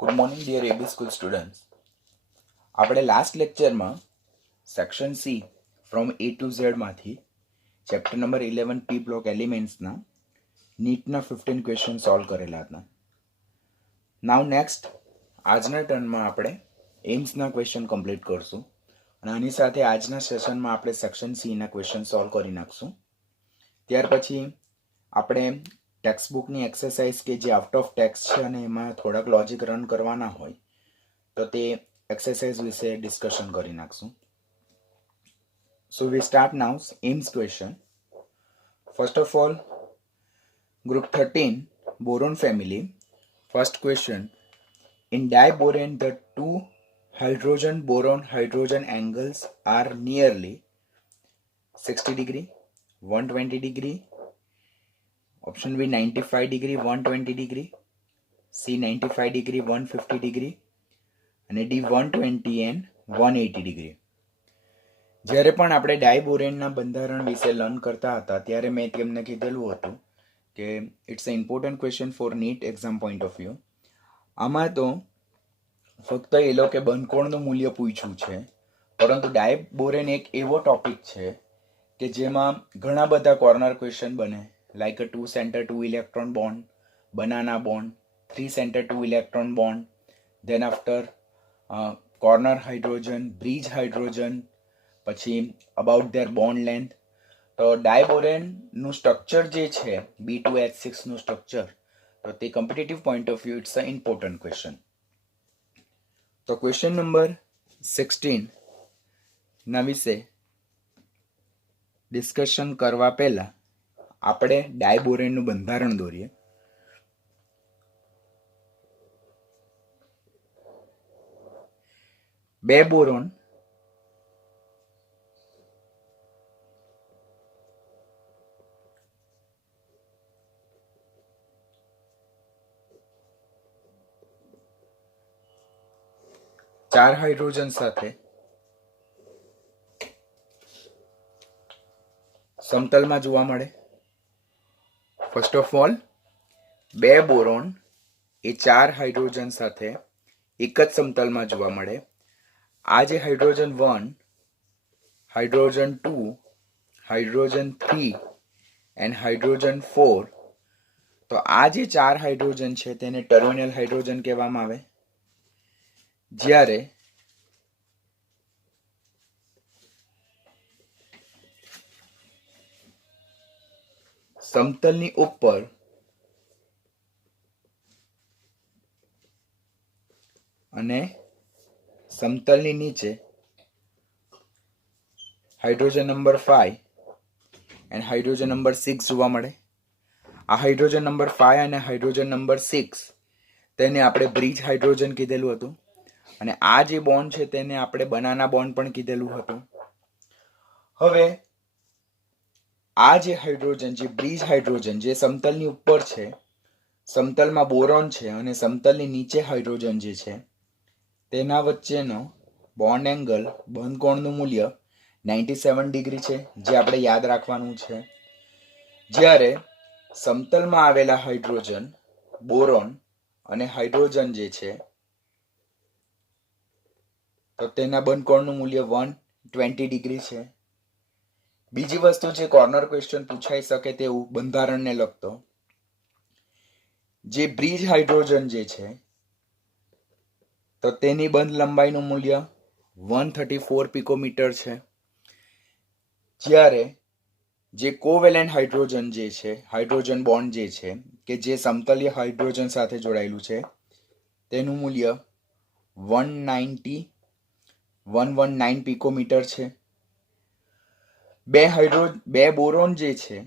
Good morning dear AB school students. આપણે last લેક્ચરમાં section C from A to ઝેડમાંથી chapter number 11 P block એલિમેન્ટ્સના નીટના 15 question solve કરેલા હતા. નાવ નેક્સ્ટ આજના ટર્નમાં આપણે એમ્સના ક્વેશ્ચન કમ્પ્લીટ કરશું અને આની સાથે આજના સેશનમાં આપણે સેક્શન સીના ક્વેશ્ચન સોલ્વ કરી નાખશું. ત્યાર પછી આપણે ટેક્સ્ટબુકની એક્સરસાઇઝ કે જે આઉટ ઓફ ટેક્સ્ટ છે અને એમાં થોડાક લોજિક રન કરવાના હોય તો તે એક્સરસાઇઝ વિશે ડિસ્કશન કરી નાખશું. So we start now AIIMS question. First of all, group 13 boron family. First question: in diboron the two hydrogen boron hydrogen angles are nearly 60 degree, 120 degree. Option B 95 degree, 120 degree. C 95 degree, 150 degree. અને D 120 and 180 degree. જ્યારે પણ આપણે ડાયબોરેનના બંધારણ વિશે learn કરતા હતા ત્યારે મેં તેમને કીધેલું હતું કે it's a important question for NEET exam point of view. આમાં તો ફક્ત એ લોકો બંધકોણનું મૂલ્ય પૂછ્યું છે, પરંતુ ડાયબોરેન એક એવો ટોપિક છે કે જેમાં ઘણા બધા કોર્નર ક્વેશ્ચન બને, like a 2 center 2 electron bond, banana bond, 3 center 2 electron bond, then after corner hydrogen, bridge hydrogen, પછી about their bond length. તો ડાયબોરેનનું સ્ટ્રક્ચર જે છે B2H6નું સ્ટ્રક્ચર, તો તે competitive point of view it's a important question. તો question number 16 ના વિશે discussion કરવા પહેલા આપણે ડાયબોરેનનું બંધારણ દોરીએ. બે બોરોન ચાર હાઇડ્રોજન સાથે સમતલમાં જોવા મળે. ફર્સ્ટ ઓફ ઓલ, બે બોરોન એ ચાર હાઇડ્રોજન સાથે એક જ સમતલમાં જોવા મળે. આ જે hydrogen 1, hydrogen 2, hydrogen 3 and hydrogen 4, તો આ જે ચાર હાઇડ્રોજન છે તેને ટર્મિનલ હાઇડ્રોજન કહેવામાં આવે. જ્યારે સમતલની ઉપર અને સમતલની નીચે hydrogen number 5 and hydrogen number 6 જોવા મળે. આ હાઇડ્રોજન નંબર 5 અને હાઇડ્રોજન નંબર 6 તેને આપણે બ્રિજ હાઇડ્રોજન કીધેલું હતું, અને આ જે બોન્ડ છે તેને આપણે બનાના બોન્ડ પણ કીધેલું હતું. હવે આ જે હાઇડ્રોજન, જે બ્રિજ હાઇડ્રોજન, જે સમતલની ઉપર છે, સમતલમાં બોરોન છે અને સમતલની નીચે હાઇડ્રોજન જે છે, તેના વચ્ચેનો બોન્ડ એંગલ, બંધકોણનું મૂલ્ય 97 ડિગ્રી છે, જે આપણે યાદ રાખવાનું છે. જ્યારે સમતલમાં આવેલા હાઇડ્રોજન, બોરોન અને હાઇડ્રોજન જે છે, તો તેના બંધકોણનું મૂલ્ય 120 ડિગ્રી છે. બીજી વસ્તુ જે કોર્નર ક્વેશ્ચન પૂછાઈ શકે તેવું બંધારણને લગતો, જે બ્રિજ હાઇડ્રોજન જે છે તો તેની બંધ લંબાઈનું મૂલ્ય 134 પિકોમીટર છે. જ્યારે જે કોવેલેન્ટ હાઇડ્રોજન જે છે, હાઇડ્રોજન બોન્ડ જે છે કે જે સમતલીય હાઇડ્રોજન સાથે જોડાયેલું છે, તેનું મૂલ્ય 119 પિકોમીટર છે. બે બોરોન જે છે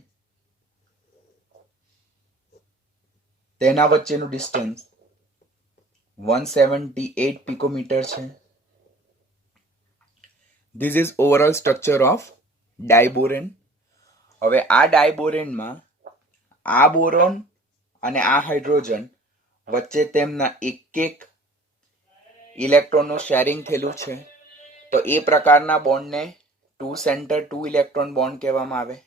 તેના વચ્ચેનું ડિસ્ટન્સ 178 પિકોમીટર છે. This is overall structure of ડાયબોરેન. હવે આ ડાયબોરેનમાં આ બોરોન અને આ હાઇડ્રોજન વચ્ચે તેમના એક ઇલેક્ટ્રોનનું શેરિંગ થયેલું છે, તો એ પ્રકારના બોન્ડને 2 સેન્ટર 2 ઇલેક્ટ્રોન બોન્ડ કહેવામાં આવે.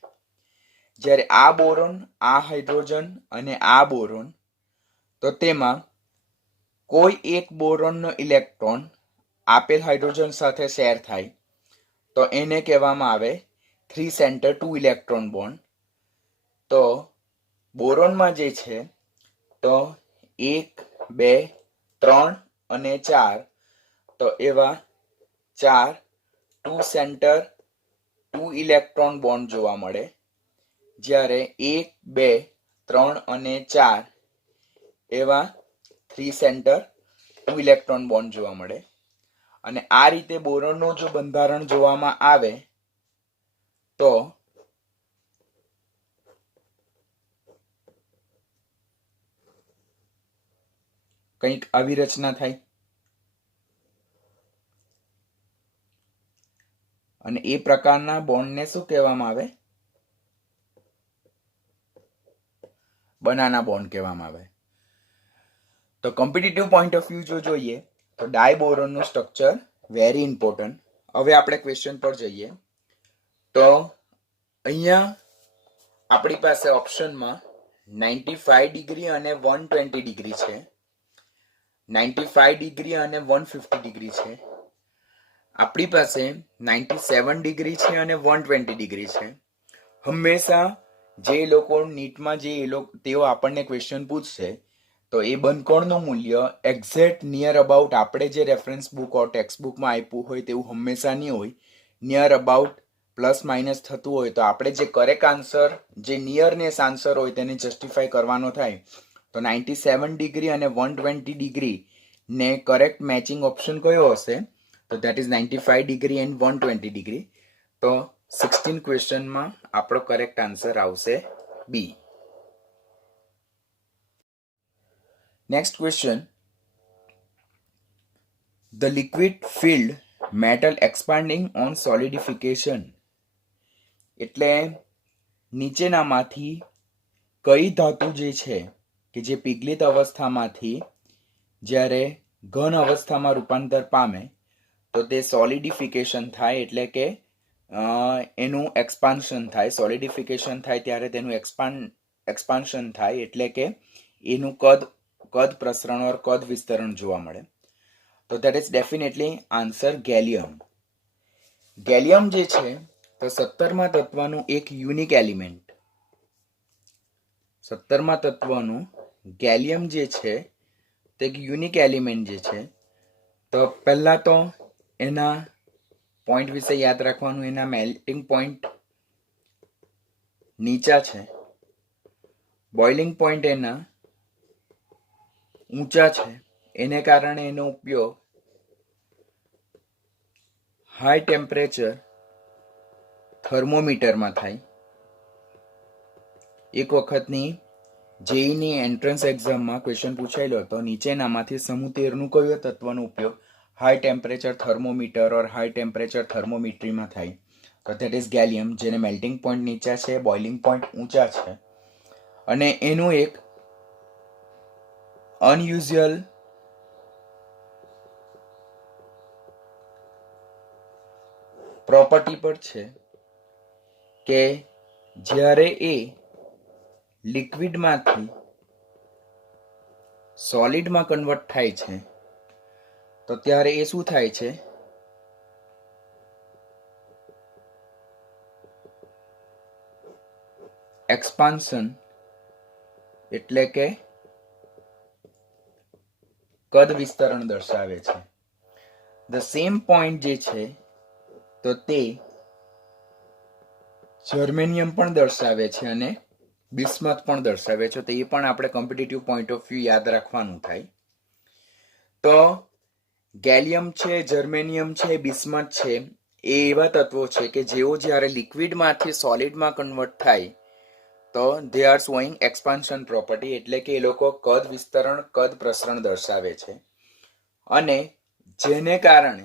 જ્યારે આ બોરોન, આ હાઇડ્રોજન અને આ બોરોન, તો તેમાં કોઈ એક બોરોનનો ઇલેક્ટ્રોન આપેલ હાઇડ્રોજન સાથે શેર થાય તો એને કહેવામાં આવે 3 સેન્ટર 2 ઇલેક્ટ્રોન બોન્ડ. તો બોરોનમાં જે છે તો 1, 2, 3 અને 4, તો એવા 4 2 સેન્ટર 2 ઇલેક્ટ્રોન બોન્ડ જોવા મળે, જ્યારે 1, 2, 3 અને 4 એવા 3 સેન્ટર 2 ઇલેક્ટ્રોન બોન્ડ જોવા મળે. અને આ રીતે બોરોનનું જો બંધારણ જોવામાં આવે તો કંઈક આવી રચના થાય. અને એ પ્રકારના બોન્ડને શું કહેવામાં આવે? બનાના બોન્ડ કહેવામાં આવે. તો કોમ્પિટિટિવ પોઈન્ટ ઓફ વ્યૂ જો જોઈએ તો ડાયબોરોનનું સ્ટ્રક્ચર વેરી ઇમ્પોર્ટન્ટ. હવે આપણે ક્વેશ્ચન પર જઈએ તો અહીંયા આપણી પાસે ઓપ્શનમાં 95 ડિગ્રી અને 120 ડિગ્રી છે, 95 ડિગ્રી અને 150 ડિગ્રી છે. આપણી પાસે 97 ડિગ્રી છે અને 120 ડિગ્રી છે. હંમેશા જે લોકો નીટમાં તેઓ આપણને ક્વેશ્ચન પૂછશે તો એ બંધકોણનું મૂલ્ય એક્ઝેક્ટ નિયર અબાઉટ આપણે જે રેફરન્સ બુક ઓર ટેક્સ્ટ બુકમાં આપ્યું હોય તેવું હંમેશા નહીં હોય. નિયર અબાઉટ પ્લસ માઇનસ થતું હોય તો આપણે જે કરેક્ટ આન્સર, જે નિયરનેસ આન્સર હોય તેને જસ્ટિફાઈ કરવાનો થાય. તો 97 ડિગ્રી અને 120 ડિગ્રી ને કરેક્ટ મેચિંગ ઓપ્શન કયો હશે? તો that is 95 degree and 120 degree. તો 16 ક્વેશ્ચનમાં આપણો કરેક્ટ આન્સર આવશે B. Next question, the liquid filled metal expanding on solidification. એટલે નીચેનામાંથી કઈ ધાતુ જે છે કે જે પીગલિત અવસ્થામાંથી જ્યારે ઘન અવસ્થામાં રૂપાંતર પામે તો તે સોલિડિફિકેશન થાય, એટલે કે એનું એક્સપાન્શન થાય. સોલિડિફિકેશન થાય ત્યારે તેનું એક્સપાન્શન થાય, એટલે કે એનું કદ પ્રસરણ ઓર કદ વિસ્તરણ જોવા મળે. તો that is definitely answer gallium. Gallium જે છે તો 17મા તત્વનું એક યુનિક એલિમેન્ટ. 17મા તત્વનું ગેલિયમ જે છે તે એક યુનિક એલિમેન્ટ જે છે. તો પહેલા તો એના પોઈન્ટ વિશે યાદ રાખવાનું. એના મેલ્ટિંગ પોઈન્ટ નીચા છે, બોઇલિંગ પોઈન્ટ એના ઊંચા છે. એને કારણે એનો ઉપયોગ હાઈ ટેમ્પરેચર થર્મોમીટરમાં થાય. એક વખતની જેઈની એન્ટ્રન્સ એક્ઝામમાં ક્વેશ્ચન પૂછાયેલો હતો, નીચેનામાંથી સમૂહ 13નું કયો તત્વનો ઉપયોગ હાઈ ટેમ્પરેચર થર્મોમીટર ઓર હાઈ ટેમ્પરેચર થર્મોમીટરીમાં થાય? તો ધેટ ઇઝ ગેલિયમ, જેને મેલ્ટિંગ પોઈન્ટ નીચા છે, બોઇલિંગ પોઈન્ટ ઊંચા છે. અને એનું એક અનયુઝ્યુઅલ પ્રોપર્ટી પર છે કે જ્યારે એ લિક્વિડમાંથી સોલિડમાં કન્વર્ટ થાય છે તો ત્યારે એ શું થાય છે? એક્સપાન્શન, એટલે કે કદ વિસ્તરણ દર્શાવે છે. ધ સેમ પોઈન્ટ જે છે તો તે જર્મેનિયમ પણ દર્શાવે છે અને બિસ્મથ પણ દર્શાવે છે. તો એ પણ આપણે કોમ્પિટિટિવ પોઈન્ટ ઓફ વ્યૂ યાદ રાખવાનું થાય. તો ગેલિયમ છે, જર્મેનિયમ છે, બિસ્મથ છે, એ એવા તત્વો છે કે જેઓ જ્યારે લિક્વિડમાંથી સોલિડમાં કન્વર્ટ થાય તો they are showing expansion property, એટલે કે એ લોકો કદ વિસ્તરણ, કદ પ્રસરણ દર્શાવે છે. અને જેને કારણે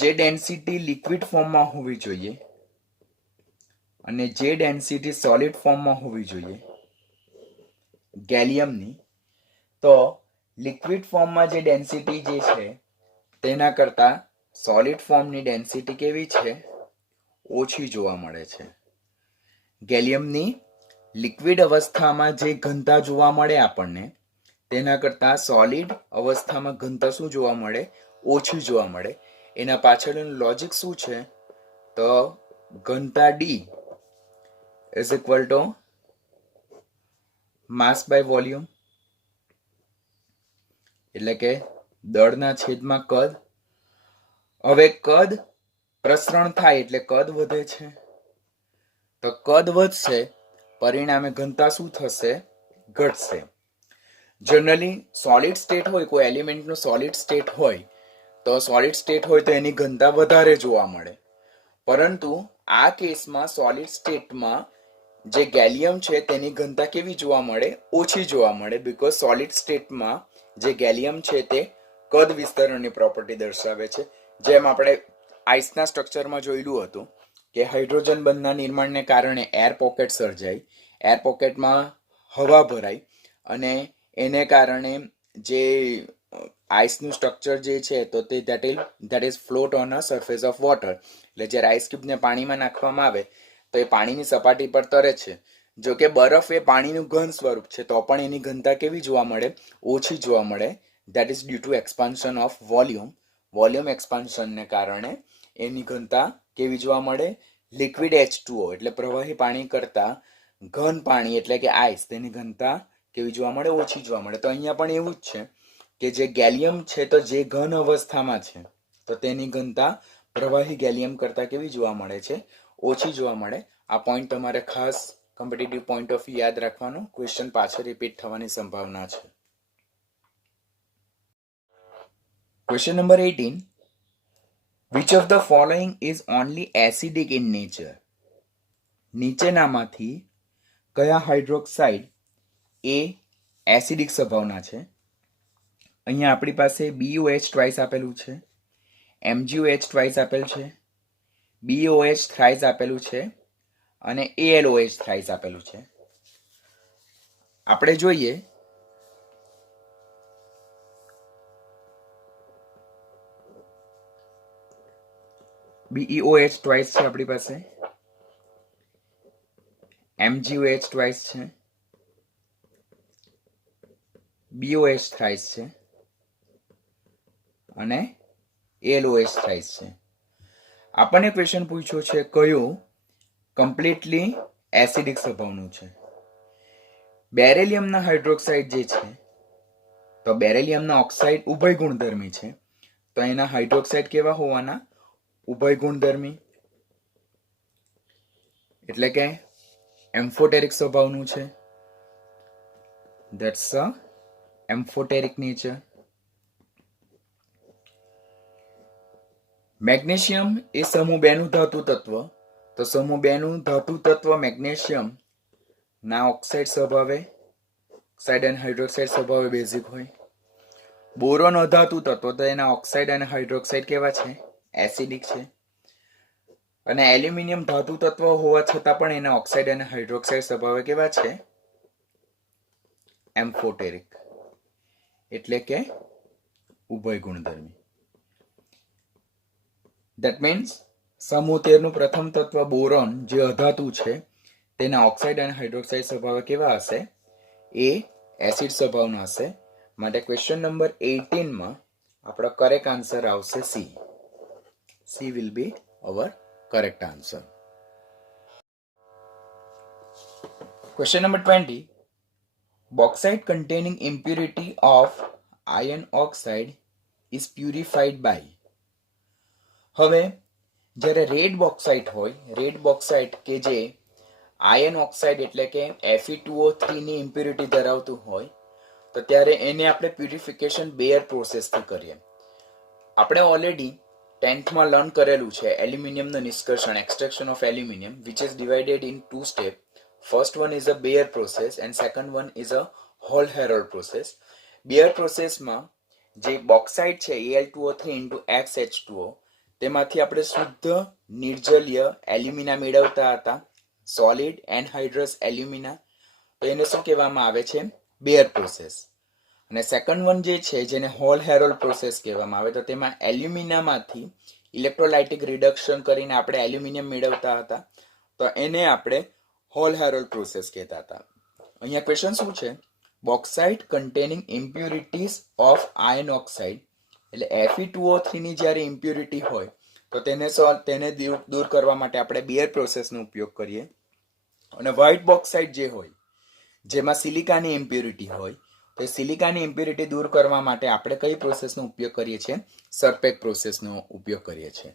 જે ડેન્સિટી લિક્વિડ ફોર્મમાં હોવી જોઈએ અને જે ડેન્સિટી સોલિડ ફોર્મમાં હોવી જોઈએ ગેલિયમની, તો લિક્વિડ ફોર્મમાં જે ડેન્સિટી જે છે તેના કરતાં સોલિડ ફોર્મની ડેન્સિટી કેવી છે? ઓછી જોવા મળે છે. ગેલિયમની લિક્વિડ અવસ્થામાં જે ઘનતા જોવા મળે આપણને તેના કરતાં સોલિડ અવસ્થામાં ઘનતા શું જોવા મળે? ઓછી જોવા મળે. એના પાછળનું લોજિક શું છે? તો ઘનતા D is equal to mass by volume, એટલે કે દળના છેદમાં કદ. હવે કદ પ્રસરણ થાય એટલે કદ વધે છે, તો કદ વધશે, પરિણામે ઘનતા શું થશે? ઘટશે. જનરલી સોલિડ સ્ટેટ હોય, કોઈ એલિમેન્ટનું સોલિડ સ્ટેટ હોય તો એની ઘનતા વધારે જોવા મળે. પરંતુ આ કેસમાં સોલિડ સ્ટેટમાં જે ગેલિયમ છે તેની ઘનતા કેવી જોવા મળે? ઓછી જોવા મળે. બીકોઝ સોલિડ સ્ટેટમાં જે ગેલિયમ છે તે કદ વિસ્તરણની પ્રોપર્ટી દર્શાવે છે. જેમ આપણે આઈસના સ્ટ્રક્ચરમાં જોયેલું હતું કે હાઇડ્રોજન બંધના નિર્માણને કારણે એર પોકેટ સર્જાય, એર પોકેટમાં હવા ભરાય અને એને કારણે જે આઈસનું સ્ટ્રક્ચર જે છે તો તે that is float on a surface of water. એટલે જ્યારે આઈસ ક્યુબને પાણીમાં નાખવામાં આવે તો એ પાણીની સપાટી પર તરે છે. જો કે બરફ એ પાણીનું ઘન સ્વરૂપ છે તો પણ એની ઘનતા કેવી જોવા મળે? ઓછી જોવા મળે. That is due to expansion of volume. Volume એક્સપાન્શનને કારણે એની ઘનતા કેવી જોવા મળે? લિક્વિડ H2O એટલે પ્રવાહી પાણી કરતાં ઘન પાણી એટલે કે આઈસ, તેની ઘનતા કેવી જોવા મળે? ઓછી જોવા મળે. તો અહીંયા પણ એવું જ છે કે જે ગેલિયમ છે તો જે ઘન અવસ્થામાં છે તો તેની ઘનતા પ્રવાહી ગેલિયમ કરતાં કેવી જોવા મળે છે? ઓછી જોવા મળે. આ પોઈન્ટ તમારે ખાસ કોમ્પિટિટિવ પોઈન્ટ ઓફ વ્યૂ યાદ રાખવાનો. ક્વેશ્ચન પાછળ રિપીટ થવાની સંભાવના છે. Question number 18. Which of the following is only acidic in nature? નીચેનામાંથી કયા હાઇડ્રોક્સાઇડ એ એસિડિક સ્વભાવના છે? અહીંયા આપણી પાસે BOH ટ્વાઇસ આપેલું છે, MgOH ટ્વાઇસ આપેલ છે, BOH થ્રાઇસ આપેલું છે અને ALOH થ્રાઇસ આપેલું છે. આપણે જોઈએ BeOH ટ્વાઇસ છે આપણી પાસે, MgOH ટ્વાઇસ છે, BOH થ્રાઇસ છે અને ALOH થ્રાઇસ છે. આપણને ક્વેશ્ચન પૂછ્યો છે કયું કમ્પ્લીટલી એસિડિક સ્વભાવનું છે? બેરેલિયમના હાઇડ્રોક્સાઇડ જે છે તો બેરેલિયમના ઓક્સાઇડ ઉભય ગુણધર્મી છે, તો એના હાઇડ્રોક્સાઇડ કેવા હોવાના? ઉભય ગુણધર્મી, એટલે કે એમ્ફોટેરિક સ્વભાવનું છે. That's a amphoteric nature. Magnesium એ સમૂહ 2 નું ધાતુ તત્વ, તો સમૂહ 2 નું ધાતુ તત્વ મેગ્નેશિયમ ના ઓક્સાઇડ સ્વભાવે, ઓક્સાઇડ અને હાઇડ્રોક્સાઇડ સ્વભાવે બેઝિક હોય. બોરોન અધાતુ તત્વ, તો એના ઓક્સાઇડ અને હાઇડ્રોક્સાઇડ કેવા છે? એસિડિક છે. અને એલ્યુમિનિયમ ધાતુ તત્વ હોવા છતાં પણ એના ઓક્સાઇડ અને હાઇડ્રોક્સાઇડ સ્વભાવે કેવા છે? એમ્ફોટેરિક, એટલે કે ઉભય ગુણધર્મી. ધેટ મીન્સ સમૂહ 13 નું પ્રથમ તત્વ બોરોન જે અધાતુ છે તેના ઓક્સાઇડ અને હાઇડ્રોક્સાઇડ સ્વભાવે કેવા હશે? એ એસિડ સ્વભાવના હશે. માટે ક્વેશ્ચન નંબર 18 માં આપણો કરેક્ટ આન્સર આવશે C. C will be our correct answer. Question number 20. Bauxite containing impurity of iron oxide is purified by. હવે જ્યારે રેડ બોક્સાઇટ હોય, રેડ બોક્સાઇટ કે જે આયર્ન ઓક્સાઇડ એટલે કે Fe2O3 ની ઇમ્પ્યુરિટી ધરાવતું હોય તો ત્યારે એને આપણે પ્યુરિફિકેશન બેયર પ્રોસેસથી કરીએ. આપણે ઓલરેડી 10th માં લર્ન કરેલું છે એલ્યુમિનિયમનું નિષ્કર્ષણ, extraction of aluminium, which is divided in 2 step. First one is a Bayer process and second one is a Hall Heroult process. Bayer પ્રોસેસમાં જે બોક્સાઇટ છે Al2O3 into XH2O, તેમાંથી આપણે શુદ્ધ નિર્જલીય એલ્યુમિના મેળવતા હતા, સોલિડ એનહાઇડ્રસ એલ્યુમિના. તો એને શું કહેવામાં આવે છે? Bear process. અને સેકન્ડ વન જે છે જેને હોલ હેરોલ્ડ પ્રોસેસ કહેવામાં આવે, તો તેમાં એલ્યુમિનામાંથી ઇલેક્ટ્રોલાઇટિક રિડક્શન કરીને આપણે એલ્યુમિનિયમ મેળવતા હતા, તો એને આપણે હોલ હેરોલ્ડ પ્રોસેસ કહેતા હતા. અહીંયા ક્વેશ્ચન શું છે? Bauxite containing impurities of iron oxide, એટલે Fe2O3 ની જ્યારે ઇમ્પ્યુરિટી હોય તો તેને દૂર કરવા માટે આપણે બેયર પ્રોસેસનો ઉપયોગ કરીએ. અને વ્હાઇટ બોક્સાઇટ જે હોય, જેમાં સિલિકાની ઇમ્પ્યુરિટી હોય, તો સિલિકાની ઇમ્પ્યુરિટી દૂર કરવા માટે આપણે કઈ પ્રોસેસનો ઉપયોગ કરીએ છીએ? સરપેક પ્રોસેસનો ઉપયોગ કરીએ છીએ.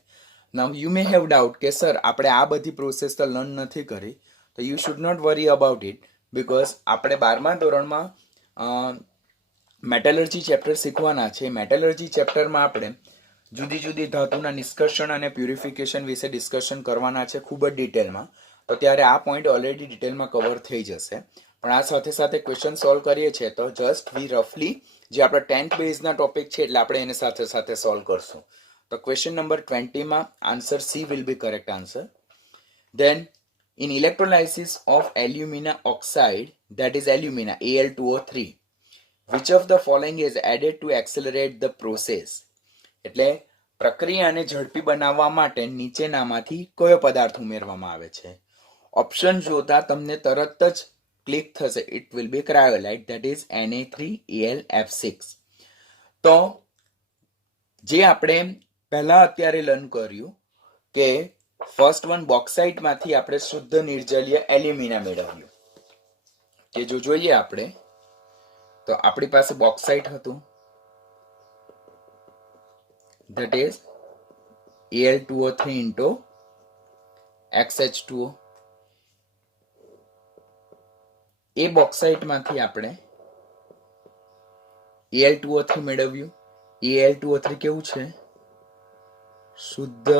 Now you may have doubt કે સર આપણે આ બધી પ્રોસેસ તો લર્ન નથી કરી, તો you should not worry about it, because આપણે 12મા ધોરણમાં મેટલર્જી ચેપ્ટર શીખવાના છે. મેટલર્જી ચેપ્ટરમાં આપણે જુદી જુદી ધાતુના નિષ્કર્ષણ અને પ્યુરિફિકેશન વિશે ડિસ્કશન કરવાના છે ખૂબ જ ડિટેલમાં. તો ત્યારે આ પોઈન્ટ ઓલરેડી ડિટેલમાં કવર થઈ જશે. પણ આ સાથે સાથે ક્વેશ્ચન સોલ્વ કરીએ છીએ તો જસ્ટ વી રફલી જે આપણા 10th બેઝના ટોપિક છે એટલે આપણે એને સાથે સાથે સોલ્વ કરશું. તો ક્વેશ્ચન નંબર 20માં answer C will be correct answer. Then in electrolysis of alumina oxide, that is alumina Al2O3, which of the following is added to accelerate the process? એટલે પ્રક્રિયાને ઝડપી બનાવવા માટે નીચેનામાંથી કયો પદાર્થ ઉમેરવામાં આવે છે? ઓપ્શન જોતા તમને તરત જ ક્લિક થશે, it will be cryolite, that is Na3Al(F6). તો જે આપણે પહેલા અત્યારે લર્ન કર્યું કે ફર્સ્ટ વન બોક્સાઇટમાંથી આપણે શુદ્ધ નિર્જલીય એલ્યુમિના મેળવ્યું. કે જો જોઈએ આપણે તો આપણી પાસે બોક્સાઇટ હતું, that is Al2O3 into XH2O. એ બોક્સાઇટમાંથી આપણે Al2O3 મેળવ્યું. Al2O3 કેવું છે? શુદ્ધ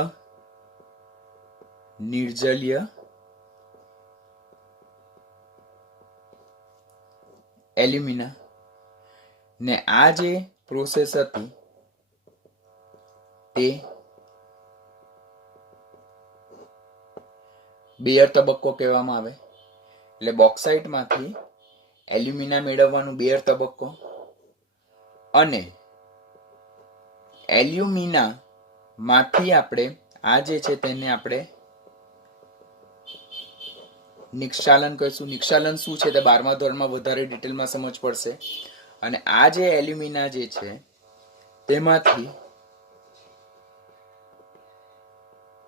નિર્જલીય એલ્યુમિના. ને આ જે પ્રોસેસ હતી તે બેયર તબક્કો કહેવામાં આવે. એટલે બોક્સાઇટમાંથી એલ્યુમિના મેળવવાનું બેયર તબક્કો, અને એલ્યુમિના માંથી આપણે આ જે છે તેને આપણે નિક્ષાલન કહીશું. નિક્ષાલન શું છે તે 12મા ધોરણમાં વધારે ડિટેલમાં સમજ પડશે. અને આ જે એલ્યુમિના જે છે તેમાંથી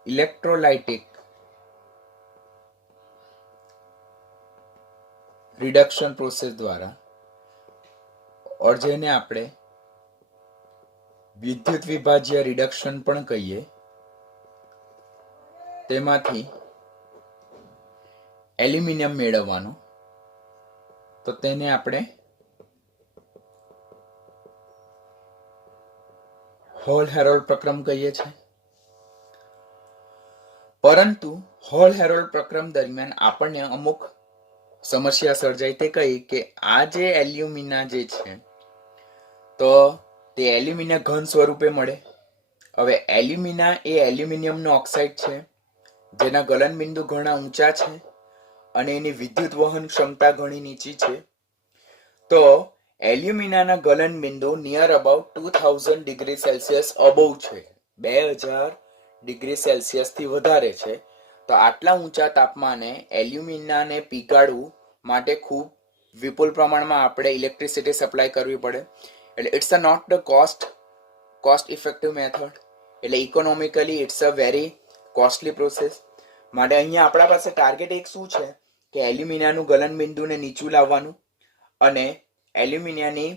ઇલેક્ટ્રોલાઇટિક રિડક્શન પ્રોસેસ દ્વારા, ઓર જેને આપણે વિદ્યુત વિભાજ્ય રિડક્શન પણ કહીએ, તેમાંથી એલ્યુમિનિયમ મેળવવાનું. તો તેને આપણે હોલ હેરોલ્ડ પ્રક્રમ કહીએ છીએ. પરંતુ હોલ હેરોલ્ડ પ્રક્રમ દરમિયાન આપણને અમુક સમસ્યા સર્જાઈ. તે કઈ કે આ જે એલ્યુમિના જે છે તો તે એલ્યુમિના ઘન સ્વરૂપે મળે. હવે એલ્યુમિના એ એલ્યુમિનિયમનો ઓક્સાઇડ છે જેના ગલન બિંદુ ઘણા ઊંચા છે અને એની વિદ્યુત વહન ક્ષમતા ઘણી નીચી છે. તો એલ્યુમિનાના ગલન બિંદુ near about 2000 degree Celsius above છે, 2000 ડિગ્રી સેલ્સિયસ થી વધારે છે. તો આટલા ઊંચા તાપમાને એલ્યુમિનાને પીગાળવું માટે ખૂબ વિપુલ પ્રમાણમાં આપણે ઇલેક્ટ્રિસિટી સપ્લાય કરવી પડે. એટલે it's a not the cost effective method. એટલે economically it's a very costly process. માટે અહીંયા આપણા પાસે ટાર્ગેટ એક શું છે કે એલ્યુમિનાનું ગલન બિંદુને નીચું લાવવાનું અને એલ્યુમિનિયાની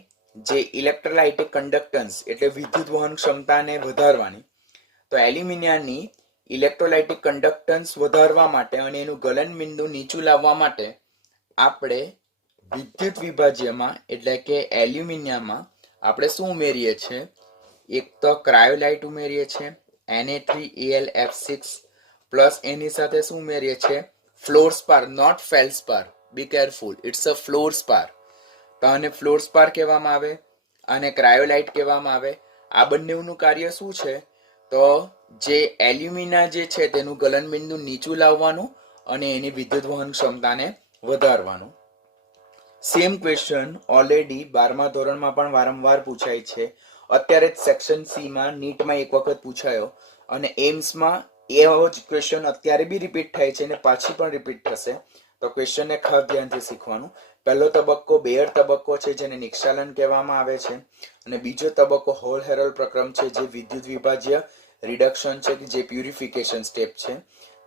જે ઇલેક્ટ્રોલાઇટિક કંડક્ટન્સ એટલે વિદ્યુત વહન ક્ષમતાને વધારવાની. તો એલ્યુમિનિયાની ઇલેક્ટ્રોલાઇટિક કંડક્ટન્સ વધારવા માટે અને એનું ગલન બિંદુ નીચું લાવવા માટે આપણે વિદ્યુત વિભાજ્યમાં એટલે કે એલ્યુમિનિયામાં આપણે શું ઉમેરીએ છીએ? એક તો ક્રાયોલાઇટ ઉમેરીએ છીએ Na3Al(F6) પ્લસ એની સાથે શું ઉમેરીએ છીએ? Fluorspar, not feldspar, be careful, it's a fluorspar. તો આને ફ્લોરસ્પાર કહેવામાં આવે અને ક્રાયોલાઇટ કહેવામાં આવે. આ બંનેનું કાર્ય શું છે? તો જે એલ્યુમિના જે છે તેનું ગલન બિંદુ નીચું લાવવાનું અને એની વિદ્યુત વહન ક્ષમતાને વધારવાનું. સેમ ક્વેશ્ચન ઓલરેડી 12મા ધોરણમાં પણ વારંવાર પૂછાય છે. અત્યારે જ સેક્શન સી માં નીટમાં એક વખત પૂછાયો અને એમ્સમાં એવો જ ક્વેશ્ચન અત્યારે બી રિપીટ થાય છે અને પાછી પણ રિપીટ થશે. તો ક્વેશ્ચનને ખાસ ધ્યાનથી શીખવાનું. પહેલો તબક્કો બેયર તબક્કો છે, જેને નિક્ષાલન કહેવામાં આવે છે, અને બીજો તબક્કો હોલ હેરોલ્ડ પ્રક્રમ છે, જે વિદ્યુત વિભાજ્ય રિડક્શન છે, જે પ્યુરિફિકેશન સ્ટેપ છે.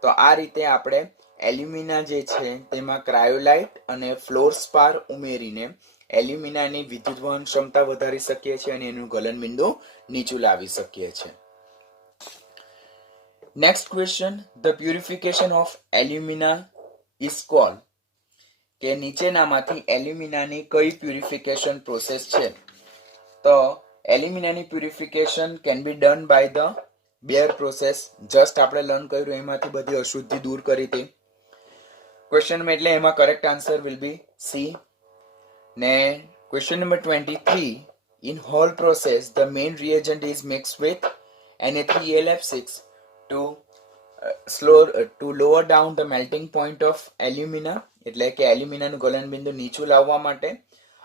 તો આ રીતે આપણે એલ્યુમિના જે છે તેમાં ક્રાયોલાઇટ અને ફ્લોરસ્પાર ઉમેરીને એલ્યુમિનાની વિદ્યુત વહન ક્ષમતા વધારી શકીએ છીએ અને એનું ગલનબિંદુ નીચું લાવી શકીએ છીએ. Next question, the purification of alumina is called, કે નીચેનામાંથી એલ્યુમિનાની કઈ પ્યુરિફિકેશન પ્રોસેસ છે? તો એલ્યુમિનાની purification can be done by the Bayer process. Just આપણે લર્ન કર્યું એમાંથી બધી અશુદ્ધિ દૂર કરી હતી ક્વેશ્ચનમાં, એટલે એમાં correct answer will be C. ને question number 23, in Hall process the main reagent is mixed with Na3AlF6 to lower down the melting point of alumina, એટલે કે એલ્યુમિનાનું ગલનબિંદુ નીચું લાવવા માટે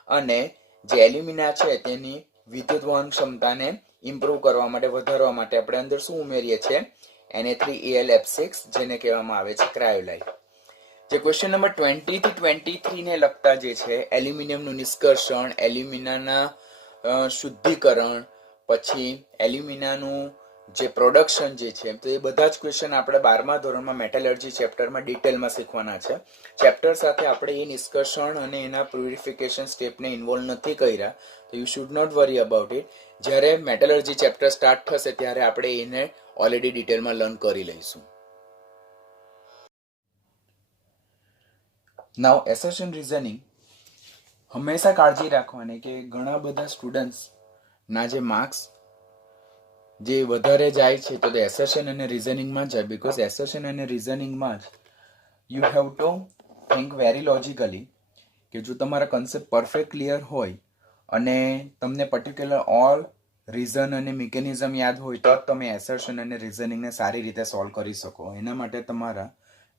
અને જે એલ્યુમિના છે તેની વિદ્યુત વહન ક્ષમતાને ઇમ્પ્રૂવ કરવા માટે, વધારવા માટે આપણે અંદર શું ઉમેરીએ છીએ? Na3AlF6, જેને કહેવામાં આવે છે ક્રાયોલાઇટ. જે ક્વેશ્ચન નંબર 20 થી 23 ને લગતા જે છે એલ્યુમિનિયમનું નિષ્કર્ષણ, એલ્યુમિનાના શુદ્ધિકરણ, પછી એલ્યુમિનાનું જે પ્રોડક્શન જે છે, તો એ બધા જ ક્વેશ્ચન આપણે 12મા ધોરણમાં મેટલર્જી ચેપ્ટરમાં ડિટેલમાં શીખવાના છે. ચેપ્ટર સાથે આપણે એ નિષ્કર્ષણ અને એના પ્યુરિફિકેશન સ્ટેપને ઇન્વોલ્વ નથી કર્યા, તો you should not worry about it. જ્યારે મેટલર્જી ચેપ્ટર સ્ટાર્ટ થશે ત્યારે આપણે એને ઓલરેડી ડિટેલમાં લર્ન કરી લઈશું. નાઉ એસર્શન રીઝનિંગ, હંમેશા કાળજી રાખવાની કે ઘણા બધા સ્ટુડન્ટ્સના જે માર્ક્સ જે વધારે જાય છે તો એસર્શન અને રીઝનિંગમાં જાય, બીકોઝ એસર્શન અને રીઝનિંગમાં જ you have to think very logically, કે જો તમારા કન્સેપ્ટ પરફેક્ટ ક્લિયર હોય અને તમને પર્ટિક્યુલર ઓલ રીઝન અને મિકેનિઝમ યાદ હોય તો જ તમે એસર્શન અને રીઝનિંગને સારી રીતે સોલ્વ કરી શકો. એના માટે તમારા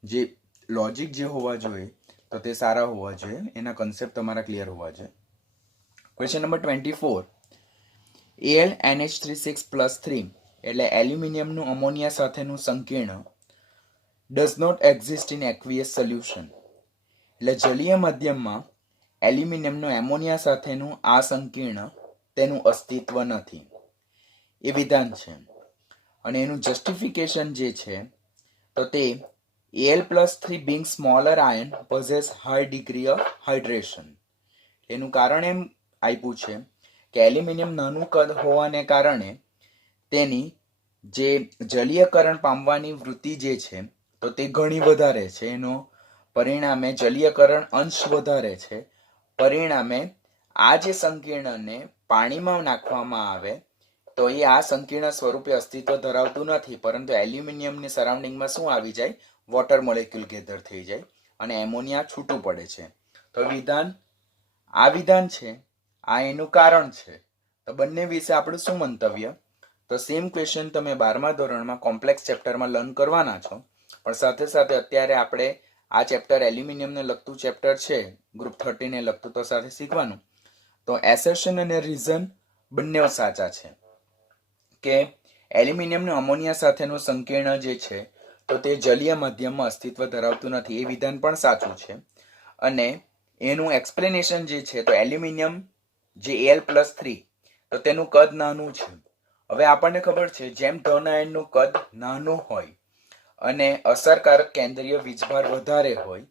જે લોજિક જે હોવા જોઈએ તો તે સારા હોવા જોઈએ, એના કન્સેપ્ટ તમારા ક્લિયર હોવા જોઈએ. ક્વેશ્ચન નંબર 24, AlNH36+3 એટલે એલ્યુમિનિયમનું અમોનિયા સાથેનું સંકીર્ણ does not exist in aqueous solution, એટલે જલીય માધ્યમમાં એલ્યુમિનિયમનું એમોનિયા સાથેનું આ સંકીર્ણ તેનું અસ્તિત્વ નથી, એ વિધાન છે. અને એનું જસ્ટિફિકેશન જે છે તો તે Al+3 being smaller ion possess high degree of hydration. એનું કારણ એમ આપ્યું છે કે એલ્યુમિનિયમ નાનું કદ હોવાને કારણે તેની જે જલીયકરણ પામવાની વૃત્તિ જે છે તો તે ઘણી વધારે છે. એનો પરિણામે જલીયકરણ અંશ વધારે છે. પરિણામે આ જે સંકીર્ણને પાણીમાં નાખવામાં આવે તો એ આ સંકીર્ણ સ્વરૂપે અસ્તિત્વ ધરાવતું નથી, પરંતુ એલ્યુમિનિયમની સરાઉન્ડિંગમાં શું આવી જાય? વોટર મોલેક્યુલ ગેધર થઈ જાય અને એમોનિયા છૂટું પડે છે. તો આ વિધાન છે, આ એનું કારણ છે. તો બંને વિશે આપણું શું મંતવ્ય? તો સેમ ક્વેશ્ચન તમે 12મા ધોરણમાં કોમ્પ્લેક્સ ચેપ્ટરમાં લર્ન કરવાના છો, પણ સાથે સાથે અત્યારે આપણે આ ચેપ્ટર એલ્યુમિનિયમને લગતું ચેપ્ટર છે, ગ્રુપ 30 ને લગતું, તો સાથે શીખવાનું. તો એસર્શન અને રીઝન બંને સાચા છે કે એલ્યુમિનિયમનું અમોનિયા સાથેનું સંકીર્ણ જે છે તો તે જલીય માધ્યમમાં અસ્તિત્વ ધરાવતું નથી, એ વિધાન પણ સાચું છે. અને એનું એક્સપ્લેનેશન જે છે તો એલ્યુમિનિયમ જે Al+3 તો તેનું કદ નાનું છે. હવે આપણને ખબર છે જેમ ધન આયનનું કદ નાનું હોય અને અસરકારક કેન્દ્રીય વીજભાર વધારે હોય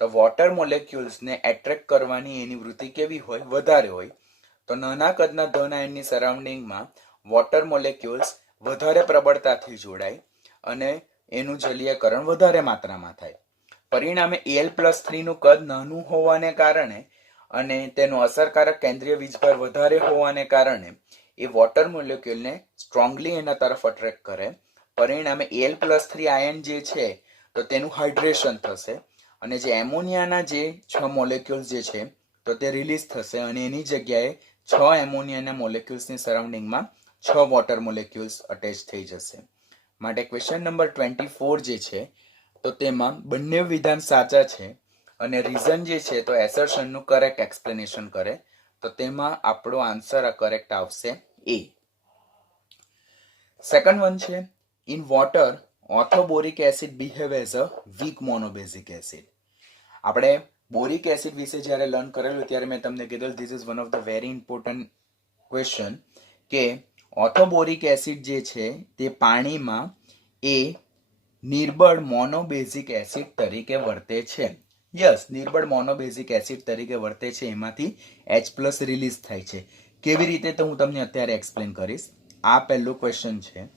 તો વોટર મોલેક્યુલ્સને એટ્રેક્ટ કરવાની એની વૃત્તિ કેવી હોય? વધારે હોય. તો નાના કદના ધન આયનની સરાઉન્ડિંગમાં વોટર મોલેક્યુલ્સ વધારે પ્રબળતાથી જોડાય અને એનું જલીયકરણ વધારે માત્રામાં થાય. પરિણામે Al+3 નું કદ નાનું હોવાને કારણે અને તેનો અસરકારક કેન્દ્રીય વીજભાર વધારે હોવાને કારણે એ વોટર મોલેક્યુલને સ્ટ્રોંગલી એના તરફ અટ્રેક્ટ કરે. પરિણામે Al+3 આયન જે છે તો તેનું હાઇડ્રેશન થશે અને જે એમોનિયાના જે 6 મોલેક્યુલ્સ જે છે તો તે રિલીઝ થશે અને એની જગ્યાએ 6 એમોનિયાના મોલેક્યુલ્સની સરાઉન્ડિંગમાં 6 વોટર મોલેક્યુલ્સ અટેચ થઈ જશે. માટે ક્વેશ્ચન નંબર 24 જે છે તો તેમાં બંને વિધાન સાચા છે અને રીઝન જે છે તો એસર્શનનું કરેક્ટ એક્સપ્લેનેશન કરે. તો તેમાં આપણો આન્સર કરેક્ટ આવશે એ. સેકન્ડ વન છે, in water orthoboric acid behave as a weak monobasic acid. આપણે બોરિક એસિડ વિશે જ્યારે લર્ન કરેલું ત્યારે મેં તમને કીધું this is one of the very important question કે ઓર્થોબોરિક એસિડ જે છે તે પાણીમાં એ નિર્બળ મોનોબેઝિક એસિડ તરીકે વર્તે છે. યસ, નિર્બળ મોનોબેઝિક એસિડ તરીકે વર્તે છે. એમાંથી H+ રિલીઝ થાય છે. કેવી રીતે તો હું તમને અત્યારે એક્સપ્લેન કરીશ. આ પહેલું ક્વેશ્ચન છે.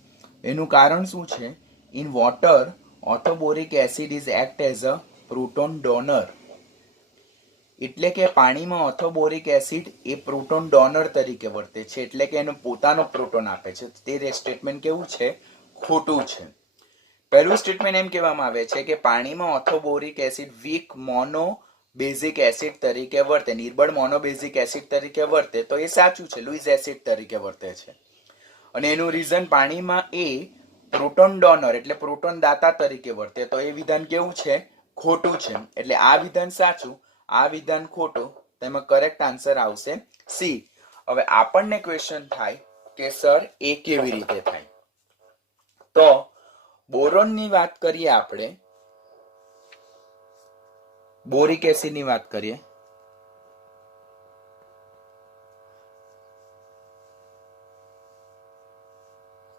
એનું કારણ શું છે? In water orthoboric acid is act as a proton donor. એટલે કે પાણીમાં ઓર્થોબોરિક એસિડ એ પ્રોટોન ડોનર તરીકે વર્તે છે, એટલે કે એનો પોતાનો પ્રોટોન આપે છે. તે સ્ટેટમેન્ટ કેવું છે? ખોટું છે. પહેલું સ્ટેટમેન્ટ એમ કહેવામાં આવે છે કે પાણીમાં orthoboric acid weak monobasic acid તરીકે વર્તે, નિર્બળ મોનોબેઝિક એસિડ તરીકે વર્તે, તો એ સાચું છે. લુઈસ એસિડ તરીકે વર્તે છે. અને એનું રીઝન પાણીમાં એ પ્રોટોન ડોનર એટલે પ્રોટોન દાતા તરીકે વર્તે, તો એ વિધાન કેવું છે? ખોટું છે. એટલે આ વિધાન સાચું, આ વિધાન ખોટું. તેમાં કરેક્ટ આન્સર આવશે સી. હવે આપણને ક્વેશ્ચન થાય કે સર એ કેવી રીતે થાય? તો બોરોનની વાત કરીએ, આપણે બોરિક એસિડની વાત કરીએ.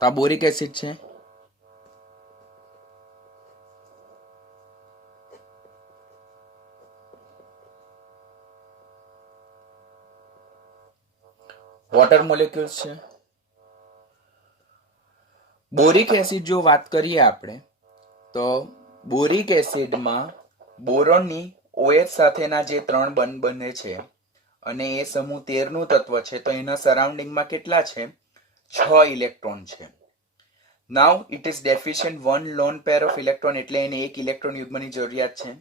તો આ બોરિક એસિડ છે. વોટર મોલેક્યુલ્સ છે. બોરિક એસિડ જો વાત કરીએ આપણે, તો બોરિક એસિડમાં બોરોનની OH સાથેના જે 3 બંધ બને છે અને એ સમૂહ 13 નું તત્વ છે, તો એના સરાઉન્ડિંગમાં કેટલા છે? 6 ઇલેક્ટ્રોન છે. Now it is deficient 1 lone pair of electron, એટલે એને એક ઇલેક્ટ્રોન યુગ્મની જરૂરિયાત છે.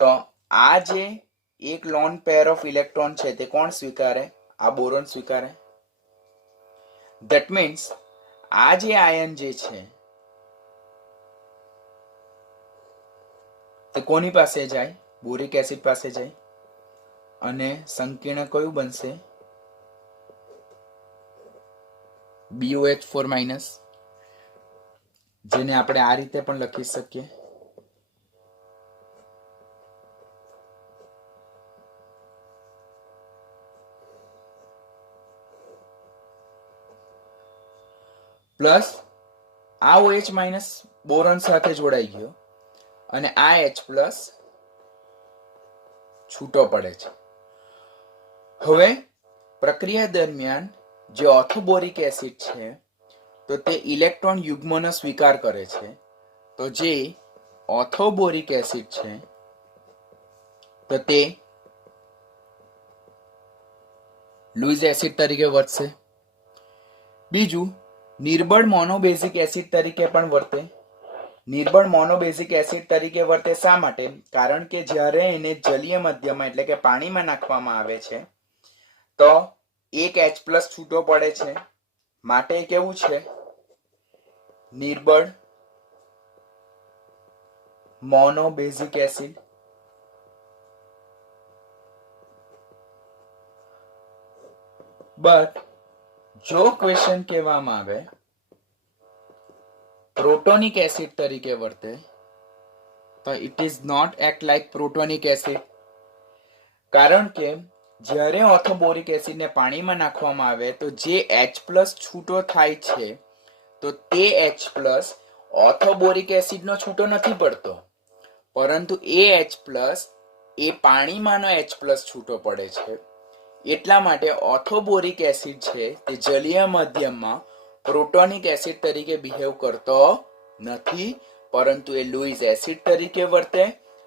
તો આ જે એક લોન પેર ઓફ ઇલેક્ટ્રોન છે તે કોણ સ્વીકારે? આ બોરોન સ્વીકારે. ધેટ મીન્સ આ જે આયન જે છે તે કોની પાસે જાય? બોરિક એસિડ પાસે જાય. અને સંકીર્ણ કયું બનશે? BOH4-, જેને આપણે આ રીતે પણ લખી શકીએ. પ્લસ આ OH- બોરોન સાથે જોડાઈ ગયો અને આ H+ છૂટો પડે છે. હવે પ્રક્રિયા દરમિયાન જે ઓર્થોબોરિક એસિડ છે તો તે ઇલેક્ટ્રોન યુગ્મનો સ્વીકાર કરે છે. તો જે ઓર્થોબોરિક એસિડ છે તો તે લુઈસ એસિડ તરીકે વર્તશે. બીજું, નિર્બળ મોનોબેઝિક એસિડ તરીકે પણ વર્તે. નિર્બળ મોનોબેઝિક એસિડ તરીકે વર્તે શા માટે? કારણ કે જ્યારે એને જલીય માધ્યમમાં એટલે કે પાણીમાં નાખવામાં આવે છે તો એક H+ છૂટો પડે છે, માટે કેવું છે? નિર્બળ મોનોબેઝિક એસિડ. બટ જો ક્વેશ્ચન કહેવામાં આવે પ્રોટોનિક એસિડ તરીકે વર્તે, તો it is not act like protonic acid. કારણ કે જ્યારે ઓર્થોબોરિક એસિડને પાણીમાં નાખવામાં આવે તો જે H+ છૂટો થાય છે તો તે H+ ઓર્થોબોરિક એસિડનો છૂટો નથી પડતો, પરંતુ એ H+ એ પાણીમાંનો H+ છૂટો પડે છે. એટલા માટે ઓર્થોબોરિક એસિડ છે તે જલીય માધ્યમમાં પ્રોટોનિક એસિડ તરીકે બિહેવ કરતો નથી, પરંતુ એ લુઈસ એસિડ તરીકે વર્તે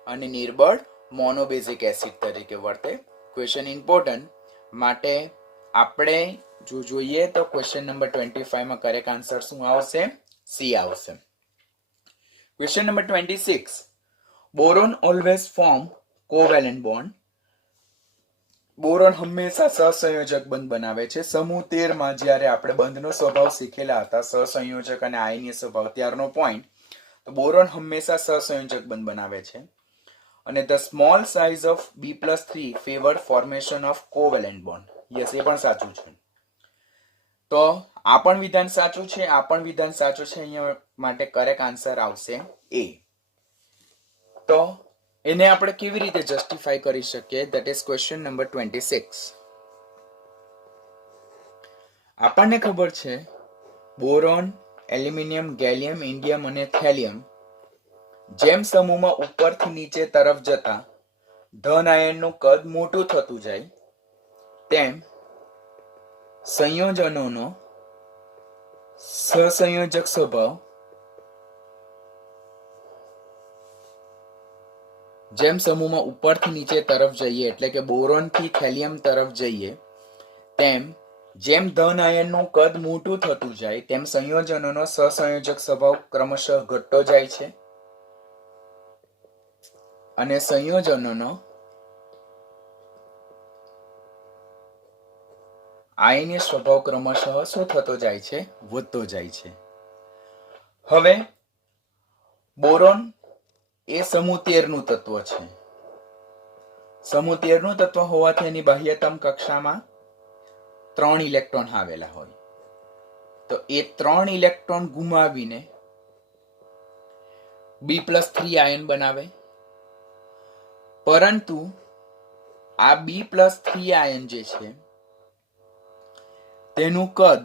અને નિર્બળ મોનોબેઝિક એસિડ તરીકે વર્તે. ક્વેશ્ચન ઇમ્પોર્ટન્ટ, માટે આપણે જો જોઈએ તો ક્વેશ્ચન નંબર 25 માં કરેક્ટ આન્સર શું આવશે? સી આવશે. Question number 26, boron always form covalent bond. Boron હંમેશા સહસંયોજક બંધ બનાવે છે. સમૂહ 13 માં જ્યારે આપણે બંધનો સ્વભાવ શીખેલા હતા, સહસંયોજક અને આયનીય સ્વભાવ, ત્યારનો પોઈન્ટ, તો બોરોન હંમેશા સહસંયોજક બંધ બનાવે છે. અને the small size of B+3 favour formation of covalent bond. Yes, એ પણ સાચું છે. તો આ પણ વિધાન સાચું છે, આ પણ વિધાન સાચું છે. અહીંયા માટે કરેક્ટ આન્સર આવશે એ. તો એને આપણે કેવી રીતે જસ્ટિફાઈ કરી શકીએ? That is question number 26. આપણને ખબર છે બોરોન, એલ્યુમિનિયમ, ગેલિયમ, ઇન્ડિયમ અને થેલિયમ જેમ સમૂહમાં ઉપરથી નીચે તરફ જતા ધન આયનનું કદ મોટું થતું જાય તેમ સંયોજનોનો સહસંયોજક સ્વભાવ જેમ સમૂહમાં ઉપરથી નીચે તરફ જઈએ એટલે કે બોરોનથી થેલિયમ તરફ જઈએ તેમ જેમ ધન આયનનું કદ મોટું થતું જાય તેમ સંયોજનોનો સહસંયોજક સ્વભાવ ક્રમશઃ ઘટતો જાય છે અને સંયોજનોનો આયનીય સ્વભાવ ક્રમશઃ શું થતો જાય છે? વધતો જાય છે. હવે બોરોન એ સમૂહ 13 નું તત્વ છે. સમૂહ 13 નું તત્વ હોવાથી એની બાહ્યતમ કક્ષામાં 3 ઇલેક્ટ્રોન આવેલા હોય. તો એ 3 ઇલેક્ટ્રોન ગુમાવીને B+3 આયન બનાવે. પરંતુ આ B+3 આયન જે છે તેનું કદ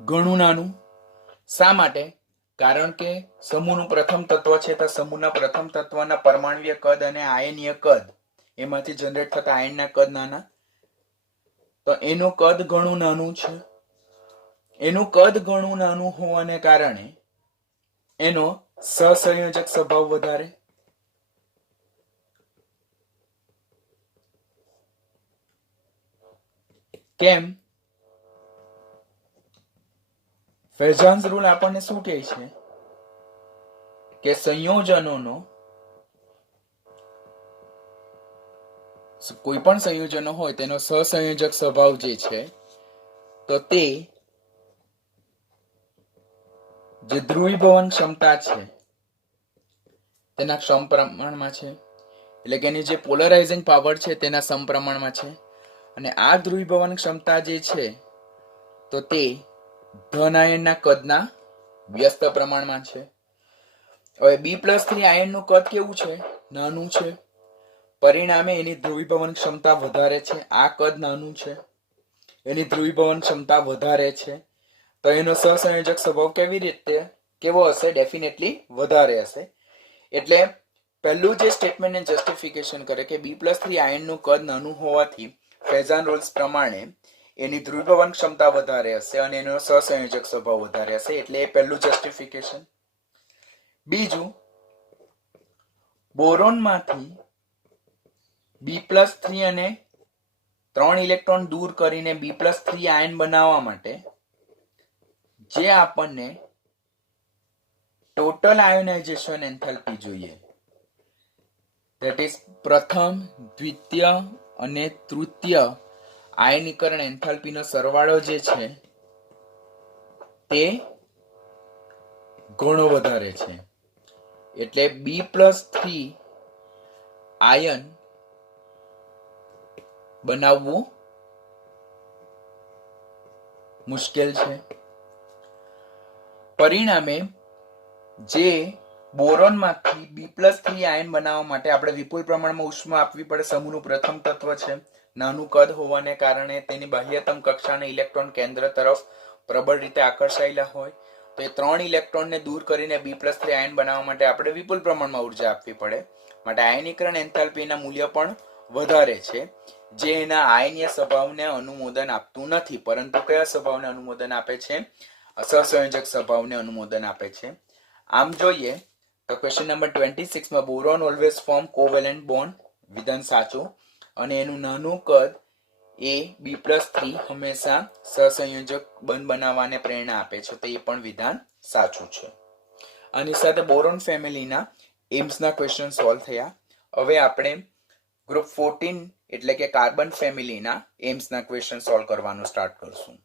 ઘણું નાનું. શા માટે? કારણ કે સમૂહનું પ્રથમ તત્વ છે તો સમૂહના પ્રથમ તત્વના પરમાણ્વીય કદ અને આયનીય કદ એમાંથી જનરેટ થતા આયનના કદ નાના. તો એનું કદ ઘણું નાનું છે. એનું કદ ઘણું નાનું હોવાને કારણે એનો સહસંયોજક સ્વભાવ વધારે. કેમ? ફેઝાન્સ રૂલ આપણને શું કહે છે કે સંયોજનોનો કોઈ પણ સંયોજનો હોય તેનો સહસંયોજક સ્વભાવ જે છે તો તે જે ધ્રુવીભવન ક્ષમતા છે તેના સમપ્રમાણમાં છે. એટલે કે એની જે પોલરાઇઝિંગ પાવર છે તેના સમપ્રમાણમાં છે. અને આ ધ્રુવીભવન ક્ષમતા જે છે તો તે ધન આયનના કદના વ્યસ્ત પ્રમાણમાં છે. હવે B+3 આયનનું કદ કેવું છે? નાનું છે. પરિણામે એની ધ્રુવીભવન ક્ષમતા વધારે છે. આ કદ નાનું છે, એની ધ્રુવીભવન ક્ષમતા વધારે છે. તો એનો સહસંયોજક સ્વભાવ કેવો હશે? ડેફિનેટલી વધારે હશે. એટલે પહેલું જે સ્ટેટમેન્ટને જસ્ટિફિકેશન કરે કે B+3 આયનનું કદ નાનું હોવાથી ફેઝાન રૂલ્સ પ્રમાણે એની ધ્રુવીભવન ક્ષમતા વધારે હશે અને એનો સહસંયોજક સ્વભાવ વધારે હશે. એટલે એ પહેલું જસ્ટિફિકેશન. બીજું, બોરોનમાંથી B+3 અને 3 ઇલેક્ટ્રોન દૂર કરીને B+3 આયન બનાવવા માટે જે આપણને ટોટલ આયોનાઇઝેશન એન્થાલ્પી જોઈએ, ધેટ ઇઝ પ્રથમ, દ્વિતીય અને તૃતીય આયનીકરણ એન્થાલ્પીનો સરવાળો જે છે તે ઘણો વધારે છે. એટલે B+3 આયન બનાવવું મુશ્કેલ છે. પરિણામે જે બોરોનમાંથી B+3 આયન બનાવવા માટે આપણે વિપુલ પ્રમાણમાં ઉષ્મા આપવી પડે. સમૂહનું પ્રથમ તત્વ છે, નાનું કદ હોવાને કારણે તેની બાહ્યતમ કક્ષાના ઇલેક્ટ્રોન કેન્દ્ર તરફ પ્રબળ રીતે આકર્ષાયેલા હોય. તો એ 3 ઇલેક્ટ્રોનને દૂર કરીને B+3 આયન બનાવવા માટે આપણે વિપુલ પ્રમાણમાં ઉર્જા આપવી પડે. માટે આયનીકરણ એન્થાલ્પીના મૂલ્ય પણ વધારે છે, જે એના આયનીય સ્વભાવને અનુમોદન આપતું નથી. પરંતુ કયા સ્વભાવને અનુમોદન આપે છે? સહસંયોજક સ્વભાવને અનુમોદન આપે છે. આમ જોઈએ તો ક્વેશ્ચન નંબર 26 માં boron always form covalent bond, વિધાન સાચું. અને એનું નાનું કદ એ B+3 હંમેશા સહસંયોજક બંધ બનાવવાને પ્રેરણા આપે છે. તો એ પણ વિધાન સાચું છે. આની સાથે બોરોન ફેમિલીના એમ્સના ક્વેશ્ચન સોલ્વ થયા. હવે આપણે ગ્રુપ 14 એટલે કે કાર્બન ફેમિલીના એમ્સના ક્વેશ્ચન સોલ્વ કરવાનું સ્ટાર્ટ કરશું.